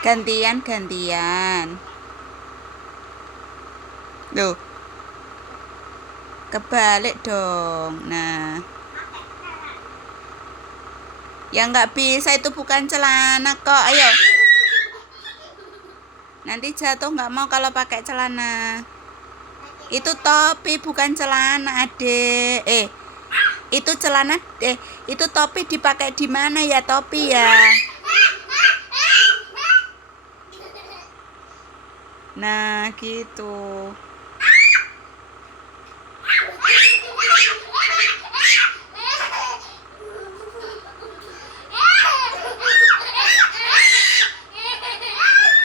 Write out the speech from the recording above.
Gantian. Loh, kebalik dong. Nah, ya nggak bisa, itu bukan celana kok. Ayo. Nanti jatuh, nggak mau kalau pakai celana. Itu topi bukan celana, Adek. Itu celana. Itu topi dipakai di mana ya, topi ya? Nah, gitu.